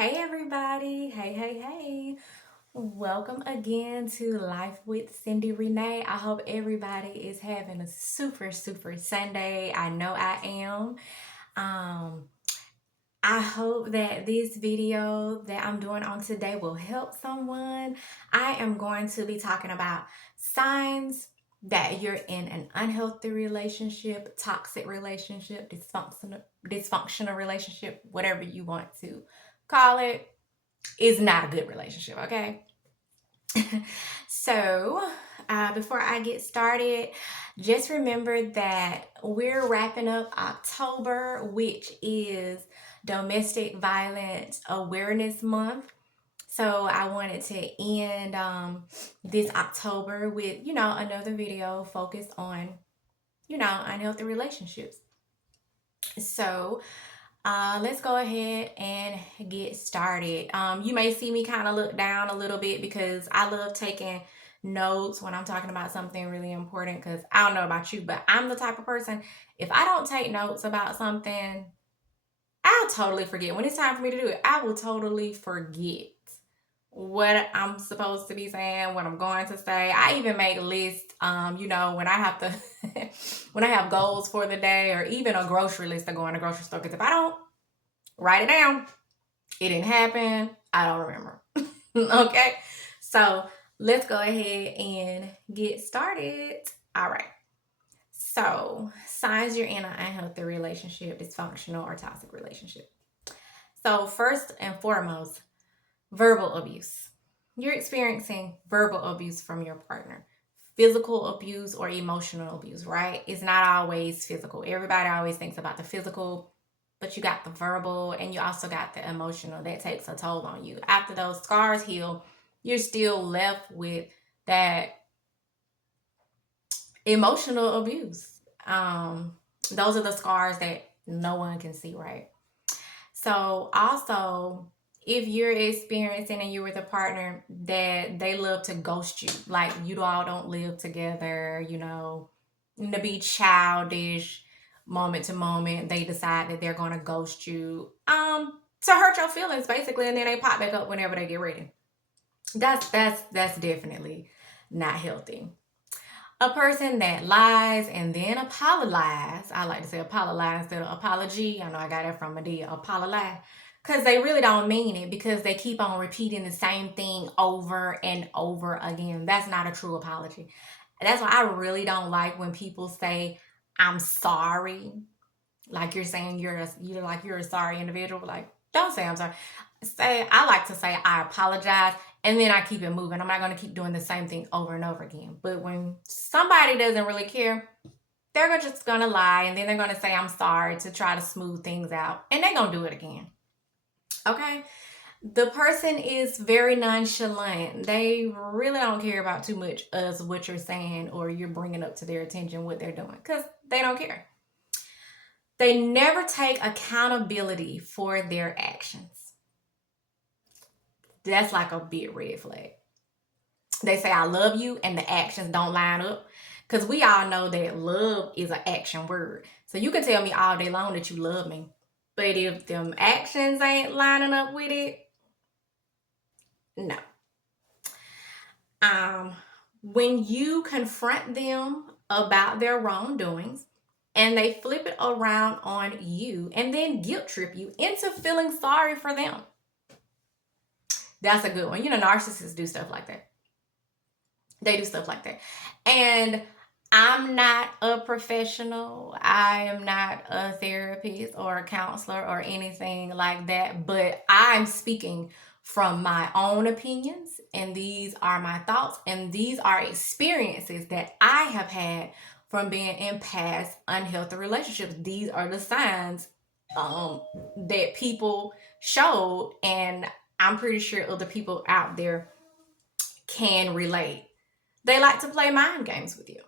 Hey everybody. Hey. Welcome again to Life with Cindy Renee. I hope everybody is having a super Sunday. I know I am. Um I hope that this video that I'm doing on today will help someone. I am going to be talking about signs that you're in an unhealthy relationship, toxic relationship, dysfunctional relationship, whatever you want to call it, is not a good relationship, okay? so, before I get started, just remember that we're wrapping up October, which is Domestic Violence Awareness Month. So, I wanted to end this October with, another video focused on, unhealthy relationships. So, let's go ahead and get started. You may see me kind of look down a little bit because I love taking notes when I'm talking about something really important because I don't know about you, but I'm the type of person, if I don't take notes about something, I'll totally forget. When it's time for me to do it, I will totally forget what I'm supposed to be saying, what I'm going to say. I even make lists, when I have to, when I have goals for the day or even a grocery list to go in a grocery store. Because if I don't write it down, it didn't happen, I don't remember. Okay, so let's go ahead and get started. All right. So, signs you're in an unhealthy relationship, dysfunctional or toxic relationship. So, first and foremost, verbal abuse. You're experiencing verbal abuse from your partner. Physical abuse or emotional abuse, right? It's not always physical. Everybody always thinks about the physical, but you got the verbal and you also got the emotional that takes a toll on you. After those scars heal, you're still left with that emotional abuse. Those are the scars that no one can see, right? So also, if you're experiencing and you're with a partner that they love to ghost you, like you all don't live together, to be childish, moment to moment, they decide that they're gonna ghost you, to hurt your feelings basically, and then they pop back up whenever they get ready. That's definitely not healthy. A person that lies and then apologize. I like to say apologize instead of apology. I know I got it from Medea. Apologize. Because they really don't mean it because they keep on repeating the same thing over and over again. That's not a true apology. That's why I really don't like when people say, I'm sorry. Like you're saying you're a sorry individual. Like, don't say I'm sorry. I like to say I apologize and then I keep it moving. I'm not going to keep doing the same thing over and over again. But when somebody doesn't really care, they're just going to lie and then they're going to say I'm sorry to try to smooth things out. And they're going to do it again. Okay? The person is very nonchalant. They really don't care about too much of what you're saying or you're bringing up to their attention what they're doing because they don't care. They never take accountability for their actions. That's like a big red flag. They say, I love you, and the actions don't line up. Because we all know that love is an action word. So you can tell me all day long that you love me. But if them actions ain't lining up with it, no. When you confront them about their wrongdoings, and they flip it around on you and then guilt trip you into feeling sorry for them. That's a good one. Narcissists do stuff like that. They do stuff like that. And I'm not a professional. I am not a therapist or a counselor or anything like that. But I'm speaking from my own opinions. And these are my thoughts. And these are experiences that I have had from being in past unhealthy relationships. These are the signs that people showed. And I'm pretty sure other people out there can relate. They like to play mind games with you.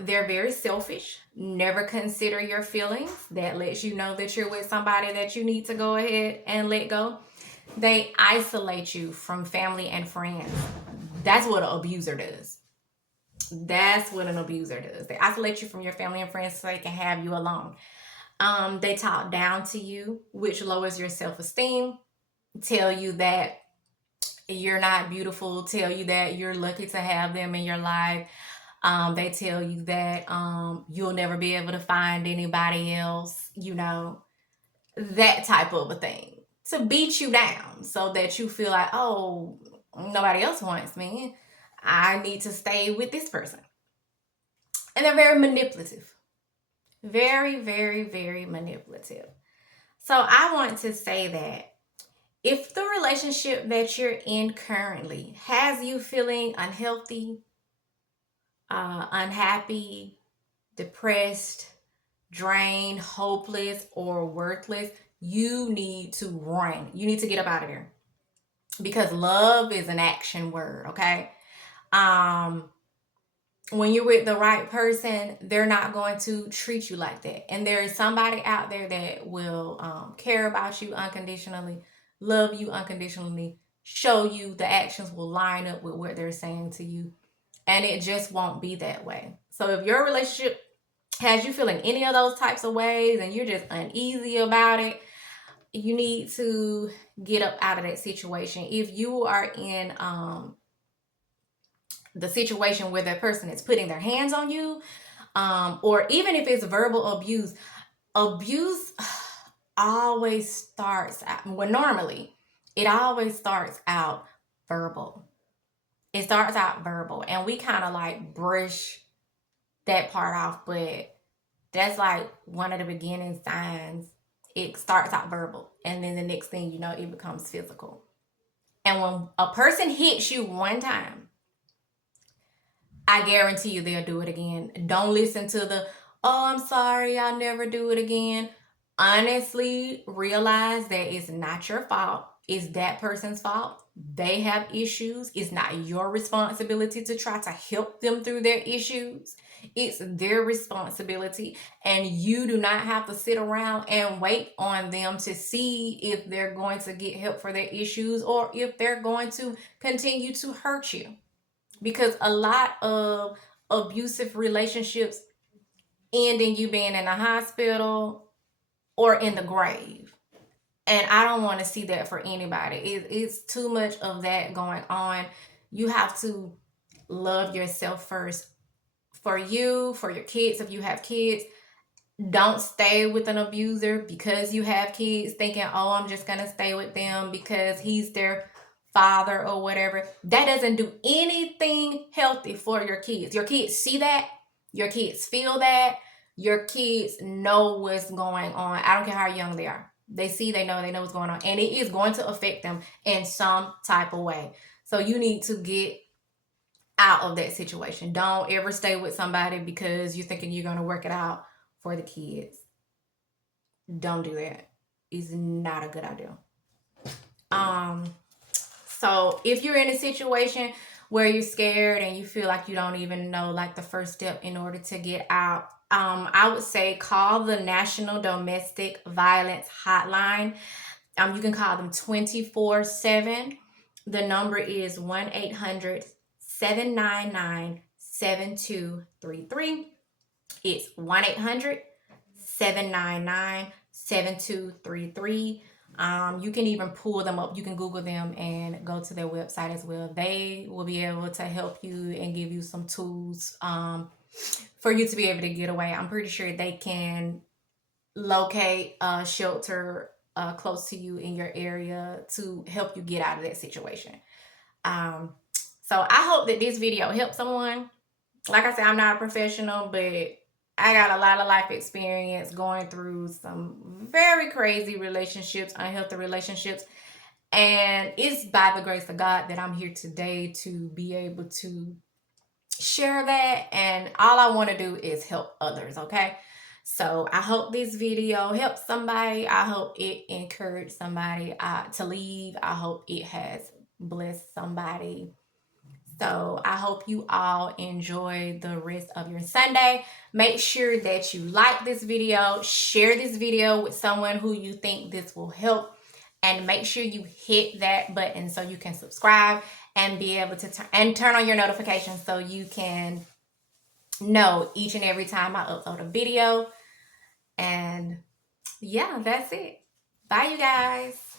They're very selfish, never consider your feelings. That lets you know that you're with somebody that you need to go ahead and let go. They isolate you from family and friends. That's what an abuser does. That's what an abuser does. They isolate you from your family and friends so they can have you alone. They talk down to you, which lowers your self-esteem, tell you that you're not beautiful, tell you that you're lucky to have them in your life. They tell you that you'll never be able to find anybody else, that type of a thing. To beat you down so that you feel like, oh, nobody else wants me. I need to stay with this person. And they're very manipulative. Very, very, very manipulative. So I want to say that if the relationship that you're in currently has you feeling unhealthy, unhappy, depressed, drained, hopeless, or worthless, you need to run. You need to get up out of there because love is an action word, okay? Um, when you're with the right person, they're not going to treat you like that. And there is somebody out there that will care about you unconditionally, love you unconditionally, show you the actions will line up with what they're saying to you. And it just won't be that way. So if your relationship has you feeling any of those types of ways and you're just uneasy about it, you need to get up out of that situation. If you are in the situation where that person is putting their hands on you, or even if it's verbal abuse, abuse always starts out, well, normally it always starts out verbal. It starts out verbal, and we kind of like brush that part off, but that's like one of the beginning signs. It starts out verbal, and then the next thing you know, it becomes physical. And when a person hits you one time, I guarantee you they'll do it again. Don't listen to the, oh, I'm sorry, I'll never do it again. Honestly, realize that it's not your fault. It's that person's fault. They have issues. It's not your responsibility to try to help them through their issues. It's their responsibility. And you do not have to sit around and wait on them to see if they're going to get help for their issues or if they're going to continue to hurt you. Because a lot of abusive relationships end in you being in the hospital or in the grave. And I don't want to see that for anybody. It's too much of that going on. You have to love yourself first. For you, for your kids, if you have kids, don't stay with an abuser because you have kids thinking, oh, I'm just going to stay with them because he's their father or whatever. That doesn't do anything healthy for your kids. Your kids see that. Your kids feel that. Your kids know what's going on. I don't care how young they are. They see, they know what's going on. And it is going to affect them in some type of way. So you need to get out of that situation. Don't ever stay with somebody because you're thinking you're going to work it out for the kids. Don't do that. It's not a good idea. So if you're in a situation where you're scared and you feel like you don't even know like the first step in order to get out, I would say call the National Domestic Violence Hotline. You can call them 24/7. The number is 1-800-799-7233. It's 1-800-799-7233. You can even pull them up. You can Google them and go to their website as well. They will be able to help you and give you some tools for you to be able to get away. I'm pretty sure they can locate a shelter close to you in your area to help you get out of that situation. So I hope that this video helped someone. Like I said, I'm not a professional, but I got a lot of life experience going through some very crazy relationships, unhealthy relationships. And it's by the grace of God that I'm here today to be able to share that. And all I want to do is help others, okay? So I hope this video helped somebody. I hope it encouraged somebody to leave. I hope it has blessed somebody. So I hope you all enjoy the rest of your Sunday. Make sure that you like this video, share this video with someone who you think this will help, and make sure you hit that button so you can subscribe and be able to turn on your notifications so you can know each and every time I upload a video. And Yeah, that's it. Bye, you guys.